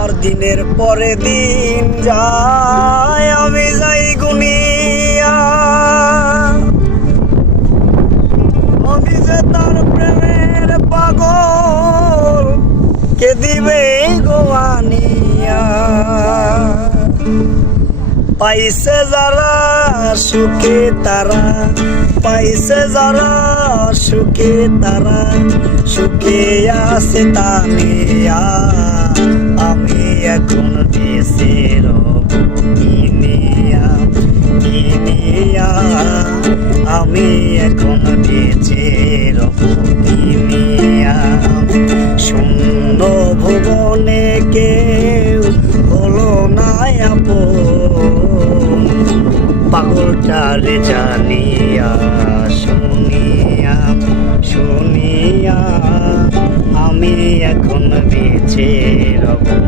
আমার দিনের পরে দিন যায়, আমি যাই গুনিয়া। আমি যে তার প্রেমের পাগল, কে দিবে গোয়ানিয়া। পাইছে যারা সুখে তারা, পাইছে যারা সুখে তারা, সুখে আছে তানিয়া। আমি এখন বেঁচে রব কিনিয়া, কিনিয়া। আমি এখন বেঁচে রব কিনিয়া। শূন্য ভুবনে কেউ হলো না আপন, পাগলটারে জানিয়া শুনিয়া, শুনিয়া। আমি এখন বেঁচে রব।